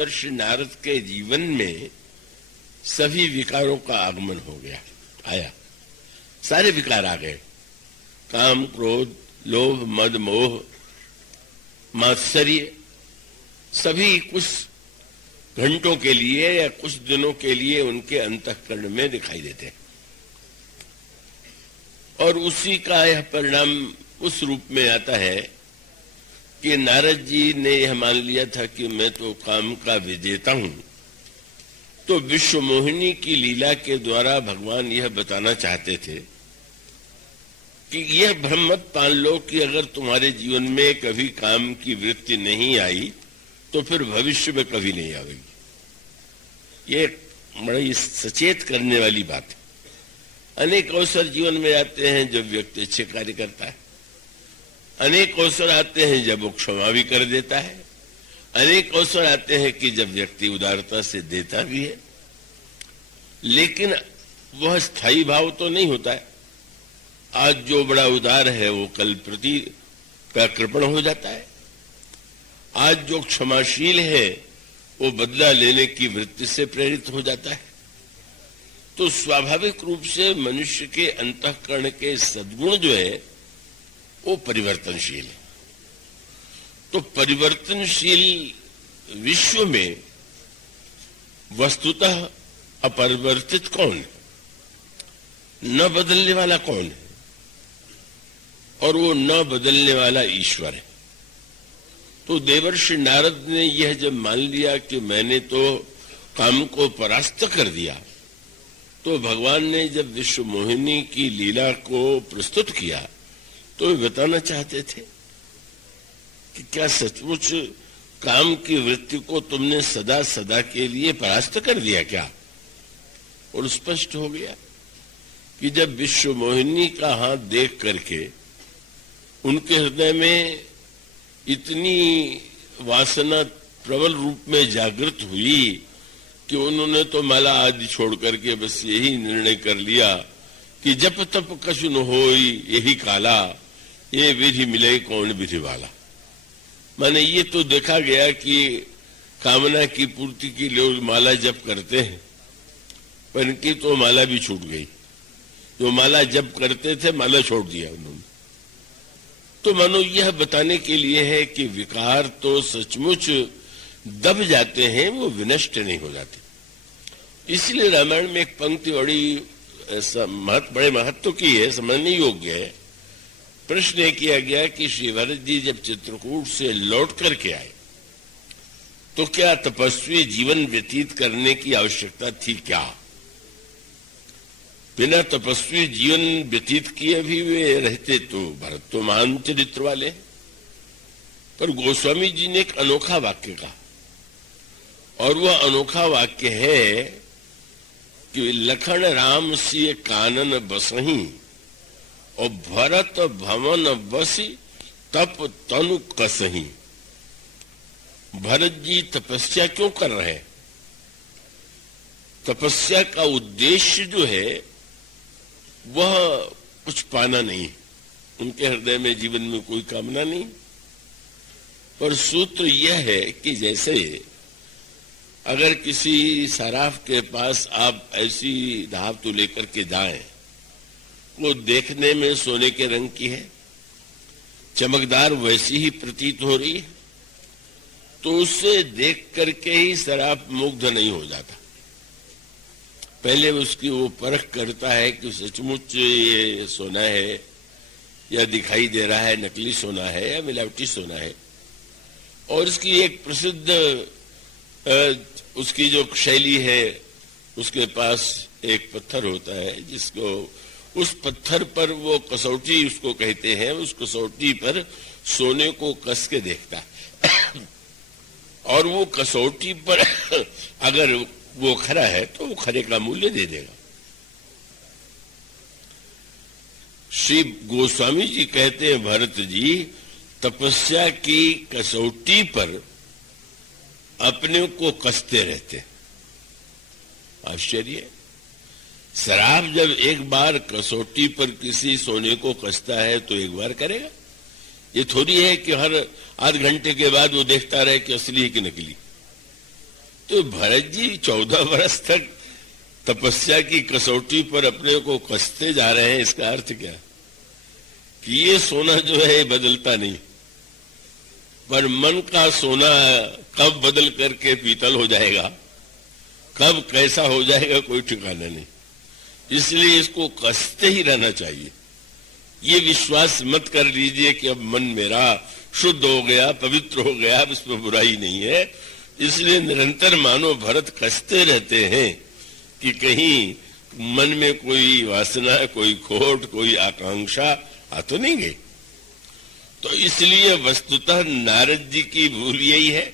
श्री नारद के जीवन में सभी विकारों का आगमन हो गया, आया, सारे विकार आ गए। काम, क्रोध, लोभ, मद, मोह, मात्सर्य, सभी कुछ घंटों के लिए या कुछ दिनों के लिए उनके अंतःकरण में दिखाई देते हैं और उसी का यह परिणाम उस रूप में आता है कि नारद जी ने यह मान लिया था कि मैं तो काम का विजेता हूं। तो विश्व मोहिनी की लीला के द्वारा भगवान यह बताना चाहते थे कि यह भ्रम मत मान लो कि अगर तुम्हारे जीवन में कभी काम की वृत्ति नहीं आई तो फिर भविष्य में कभी नहीं आएगी। ये बड़ी सचेत करने वाली बात है। अनेक अवसर जीवन में आते हैं जब व्यक्ति अच्छे कार्य करता है, अनेक अवसर आते हैं जब वो क्षमा भी कर देता है, अनेक अवसर आते हैं कि जब व्यक्ति उदारता से देता भी है, लेकिन वह स्थायी भाव तो नहीं होता है। आज जो बड़ा उदार है वो कल प्रति का कृपण हो जाता है। आज जो क्षमाशील है वो बदला लेने की वृत्ति से प्रेरित हो जाता है। तो स्वाभाविक रूप से मनुष्य के अंतःकरण के सद्गुण जो है वो परिवर्तनशील है। तो परिवर्तनशील विश्व में वस्तुतः अपरिवर्तित कौन है, न बदलने वाला कौन है? और वो न बदलने वाला ईश्वर है। तो देवर्षि नारद ने यह जब मान लिया कि मैंने तो काम को परास्त कर दिया, तो भगवान ने जब विश्व मोहिनी की लीला को प्रस्तुत किया तो वे बताना चाहते थे कि क्या सचमुच काम की वृत्ति को तुमने सदा सदा के लिए परास्त कर दिया क्या? और स्पष्ट हो गया कि जब विश्व मोहिनी का हाथ देख करके उनके हृदय में इतनी वासना प्रबल रूप में जागृत हुई कि उन्होंने तो माला आदि छोड़ करके बस यही निर्णय कर लिया कि जप तप कछु न होई यही काला, ये विधि मिले कौन विधि वाला। माने ये तो देखा गया कि कामना की पूर्ति के लिए माला जप करते हैं, पर इनकी तो माला भी छूट गई। जो माला जप करते थे माला छोड़ दिया उन्होंने। तो मानो यह बताने के लिए है कि विकार तो सचमुच दब जाते हैं, वो विनष्ट नहीं हो जाते। इसलिए रामायण में एक पंक्ति बड़ी बड़े महत्व की है, समझने योग्य है। प्रश्न यह किया गया कि श्री भरत जी जब चित्रकूट से लौट करके आए तो क्या तपस्वी जीवन व्यतीत करने की आवश्यकता थी क्या? बिना तपस्वी जीवन व्यतीत किए भी वे रहते तो भरत तो महान चरित्र वाले हैं। पर गोस्वामी जी ने एक अनोखा वाक्य कहा, और वह अनोखा वाक्य है कि लखन राम सिय कानन बसही और भरत भवन बसी तप तनु कसही। भरत जी तपस्या क्यों कर रहे हैं? तपस्या का उद्देश्य जो है वह कुछ पाना नहीं, उनके हृदय में जीवन में कोई कामना नहीं। पर सूत्र यह है कि जैसे अगर किसी सराफ के पास आप ऐसी धातु लेकर के जाएं, वो देखने में सोने के रंग की है, चमकदार वैसी ही प्रतीत हो रही है, तो उसे देख करके ही सराफ मुग्ध नहीं हो जाता। पहले उसकी वो परख करता है कि सचमुच ये सोना है या दिखाई दे रहा है नकली सोना है या मिलावटी सोना है। और इसकी एक प्रसिद्ध उसकी जो शैली है, उसके पास एक पत्थर होता है जिसको उस पत्थर पर वो कसौटी उसको कहते हैं, उस कसौटी पर सोने को कस के देखता है और वो कसौटी पर अगर वो खरा है तो वो खरे का मूल्य दे देगा। श्री गोस्वामी जी कहते हैं भरत जी तपस्या की कसौटी पर अपने को कसते रहते। आश्चर्य, शराब जब एक बार कसौटी पर किसी सोने को कसता है तो एक बार करेगा। ये थोड़ी है कि हर आध घंटे के बाद वो देखता रहे कि असली है कि नकली। तो भरत जी 14 वर्ष तक तपस्या की कसौटी पर अपने को कसते जा रहे हैं। इसका अर्थ क्या कि ये सोना जो है बदलता नहीं, पर मन का सोना कब बदल करके पीतल हो जाएगा, कब कैसा हो जाएगा कोई ठिकाना नहीं। इसलिए इसको कसते ही रहना चाहिए। ये विश्वास मत कर लीजिए कि अब मन मेरा शुद्ध हो गया, पवित्र हो गया, अब इसमें बुराई नहीं है। इसलिए निरंतर मानो भरत कसते रहते हैं कि कहीं मन में कोई वासना, कोई खोट, कोई आकांक्षा आ तो नहीं गई। तो इसलिए वस्तुतः नारद जी की भूल यही है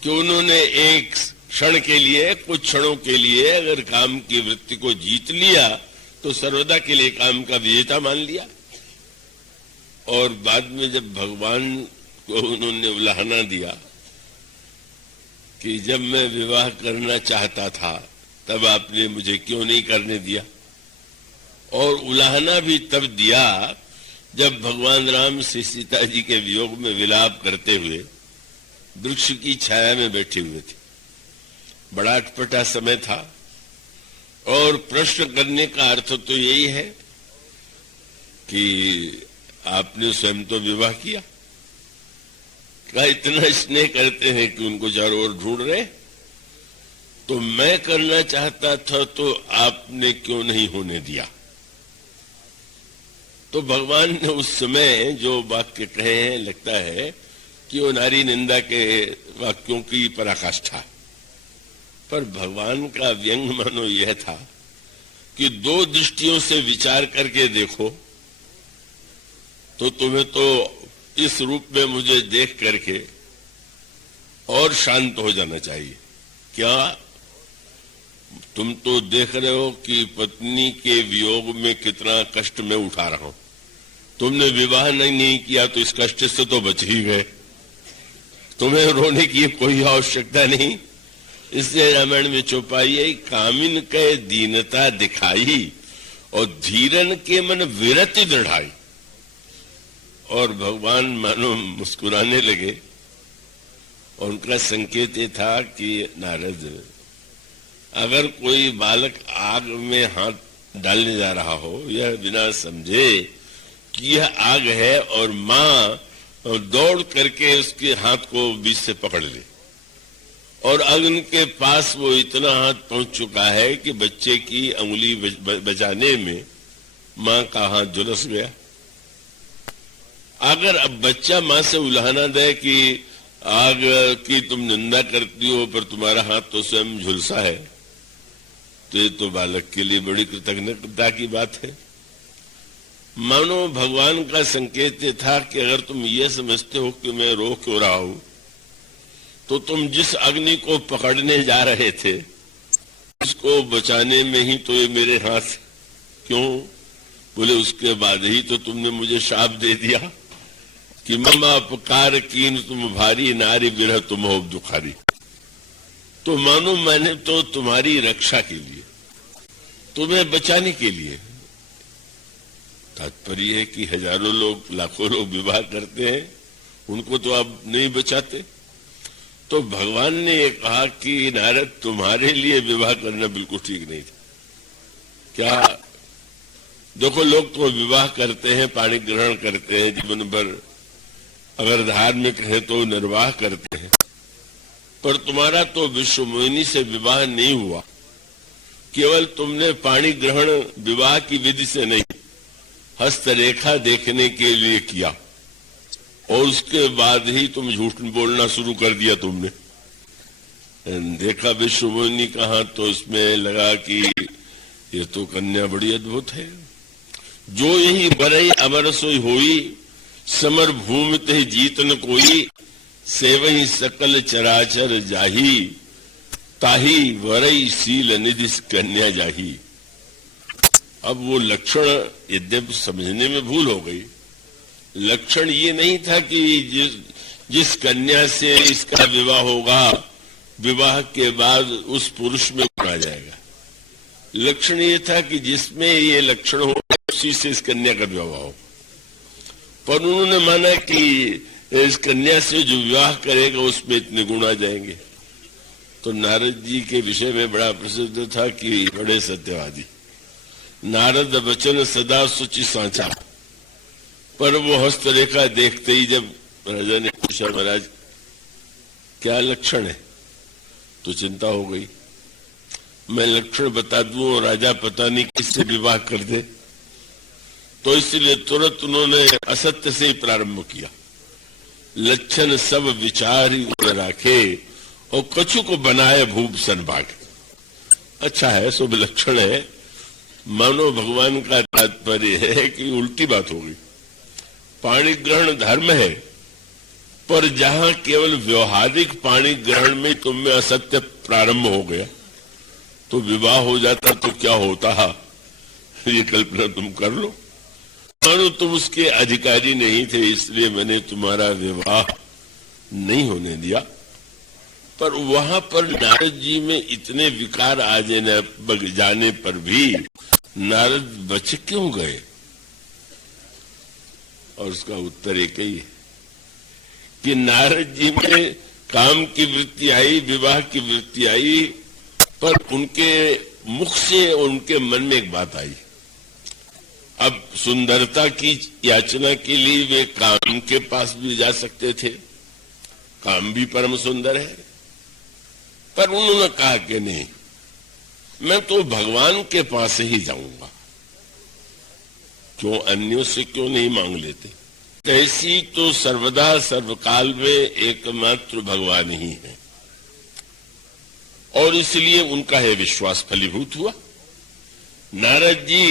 कि उन्होंने एक क्षण के लिए, कुछ क्षणों के लिए अगर काम की वृत्ति को जीत लिया तो सर्वदा के लिए काम का विजेता मान लिया। और बाद में जब भगवान को उन्होंने उलाहना दिया कि जब मैं विवाह करना चाहता था तब आपने मुझे क्यों नहीं करने दिया, और उलाहना भी तब दिया जब भगवान राम से सीता जी के वियोग में विलाप करते हुए वृक्ष की छाया में बैठे हुए थे। बड़ा अटपटा समय था और प्रश्न करने का अर्थ तो यही है कि आपने स्वयं तो विवाह किया, क्या इतना स्नेह करते हैं कि उनको चारों ओर ढूंढ रहे, तो मैं करना चाहता था तो आपने क्यों नहीं होने दिया। तो भगवान ने उस समय जो वाक्य कहे हैं, लगता है कि वो नारी निंदा के वाक्यों की पराकाष्ठा, पर भगवान का व्यंग मानो यह था कि दो दृष्टियों से विचार करके देखो तो तुम्हें तो इस रूप में मुझे देख करके और शांत हो जाना चाहिए। क्या तुम तो देख रहे हो कि पत्नी के वियोग में कितना कष्ट मैं उठा रहा हूं, तुमने विवाह नहीं किया तो इस कष्ट से तो बच ही गए, तुम्हें रोने की कोई आवश्यकता नहीं। इसलिए रामायण में चौपाई है, कामिन के दीनता दिखाई और धीरन के मन विरति दृढ़ाई। और भगवान मानो मुस्कुराने लगे और उनका संकेत ये था कि नारद, अगर कोई बालक आग में हाथ डालने जा रहा हो, यह बिना समझे कि यह आग है और मां दौड़ करके उसके हाथ को बीच से पकड़ ले और अग्नि के पास वो इतना हाथ पहुंच चुका है कि बच्चे की अंगुली बचाने में मां का हाथ झुलस गया। अगर अब बच्चा मां से उलाहना दे कि आग की तुम निंदा करती हो पर तुम्हारा हाथ तो स्वयं झुलसा है, तो ये तो बालक के लिए बड़ी कृतज्ञता की बात है। मानो भगवान का संकेत ये था कि अगर तुम ये समझते हो कि मैं रो क्यों रहा हूं, तो तुम जिस अग्नि को पकड़ने जा रहे थे उसको बचाने में ही तो ये मेरे हाथ क्यों, बोले उसके बाद ही तो तुमने मुझे शाप दे दिया कि ममा अपकार कीन तुम भारी नारी विरह तुम हो दुखारी। तो मानो मैंने तो तुम्हारी रक्षा के लिए, तुम्हें बचाने के लिए, तात्पर्य है कि हजारों लोग, लाखों लोग विवाह करते हैं, उनको तो आप नहीं बचाते। तो भगवान ने ये कहा कि नारद तुम्हारे लिए विवाह करना बिल्कुल ठीक नहीं था। क्या देखो, लोग तो विवाह करते हैं, पाणी ग्रहण करते हैं, जीवन भर अगर धार्मिक है तो निर्वाह करते हैं, पर तुम्हारा तो विश्व मोहिनी से विवाह नहीं हुआ। केवल तुमने पाणी ग्रहण विवाह की विधि से नहीं, हस्तरेखा देखने के लिए किया और उसके बाद ही तुम झूठ बोलना शुरू कर दिया। तुमने देखा विश्व मोहिनी कहा तो इसमें लगा कि ये तो कन्या बड़ी अद्भुत है। जो यही बरई अमर सोई होई, समर भूमि ते जीत न कोई, सेवही सकल चराचर जाही, ताही वरई सील निधि कन्या जाही। अब वो लक्षण यद्यपि समझने में भूल हो गई, लक्षण ये नहीं था कि जिस कन्या से इसका विवाह होगा, विवाह के बाद उस पुरुष में गुण आ जाएगा। लक्षण ये था कि जिसमें ये लक्षण हो उसी से इस कन्या का विवाह हो। पर उन्होंने माना कि इस कन्या से जो विवाह करेगा उसमें इतने गुण आ जाएंगे। तो नारद जी के विषय में बड़ा प्रसिद्ध था कि बड़े सत्यवादी, नारद वचन सदा सुचि सांचा। पर वो हस्तरेखा देखते ही जब राजा ने पूछा महाराज क्या लक्षण है, तो चिंता हो गई। मैं लक्षण बता दूं और राजा पता नहीं किससे विवाह कर दे, तो इसलिए तुरंत उन्होंने असत्य से ही प्रारंभ किया। लक्षण सब विचार ही राखे और कछु को बनाए भूप सनभाग। अच्छा है, शुभ लक्षण है। मानो भगवान का तात्पर्य है कि उल्टी बात होगी। पाणी ग्रहण धर्म है, पर जहां केवल व्यवहारिक पाणी ग्रहण में तुम में असत्य प्रारंभ हो गया तो विवाह हो जाता तो क्या होता, ये कल्पना तुम कर लो। मानो तुम उसके अधिकारी नहीं थे, इसलिए मैंने तुम्हारा विवाह नहीं होने दिया। पर वहां पर नारद जी में इतने विकार आ जाने पर भी नारद बच क्यों गए? और उसका उत्तर एक ही है कि नारद जी में काम की वृत्ति आई, विवाह की वृत्ति आई, पर उनके मुख से उनके मन में एक बात आई। अब सुंदरता की याचना के लिए वे काम के पास भी जा सकते थे, काम भी परम सुंदर है, पर उन्होंने कहा कि नहीं, मैं तो भगवान के पास ही जाऊंगा। क्यों अन्यों से क्यों नहीं मांग लेते? ऐसी तो सर्वदा सर्वकाल में एकमात्र भगवान ही है, और इसलिए उनका है विश्वास फलीभूत हुआ। नारद जी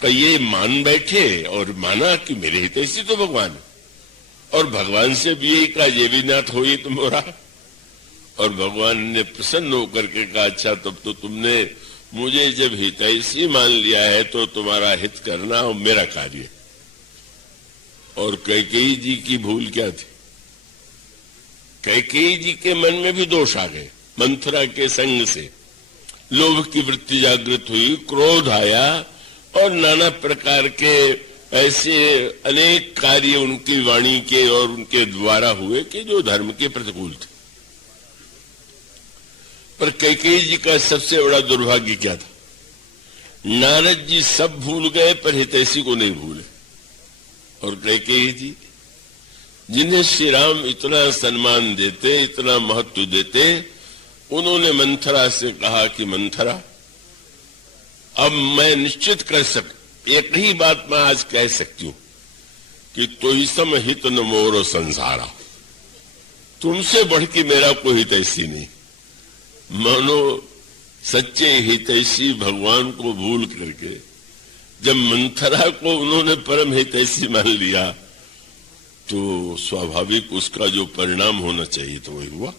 का ये मान बैठे और माना कि मेरे हित ऐसी तो भगवान है, और भगवान से भी यही कहा ये भी नाथ हो तो मोरा। और भगवान ने प्रसन्न होकर के कहा अच्छा तब तो तुमने मुझे जब हितैषी मान लिया है तो तुम्हारा हित करना और मेरा कार्य। और कैकेयी जी की भूल क्या थी? कैकेयी जी के मन में भी दोष आ गए। मंथरा के संग से लोभ की वृत्ति जागृत हुई, क्रोध आया और नाना प्रकार के ऐसे अनेक कार्य उनकी वाणी के और उनके द्वारा हुए कि जो धर्म के प्रतिकूल थे। पर कैकेयी जी का सबसे बड़ा दुर्भाग्य क्या था? नारद जी सब भूल गए पर हितैषी को नहीं भूले। और कैकेयी जी जिन्हें श्री राम इतना सम्मान देते, इतना महत्व देते, उन्होंने मंथरा से कहा कि मंथरा अब मैं निश्चित कर एक ही बात मैं आज कह सकती हूं कि तोई सम हित न मोरो संसारा, तुमसे बढ़ के मेरा कोई हितैषी नहीं। मानो सच्चे हितैषी भगवान को भूल करके जब मंथरा को उन्होंने परम हितैषी मान लिया तो स्वाभाविक उसका जो परिणाम होना चाहिए तो वही हुआ।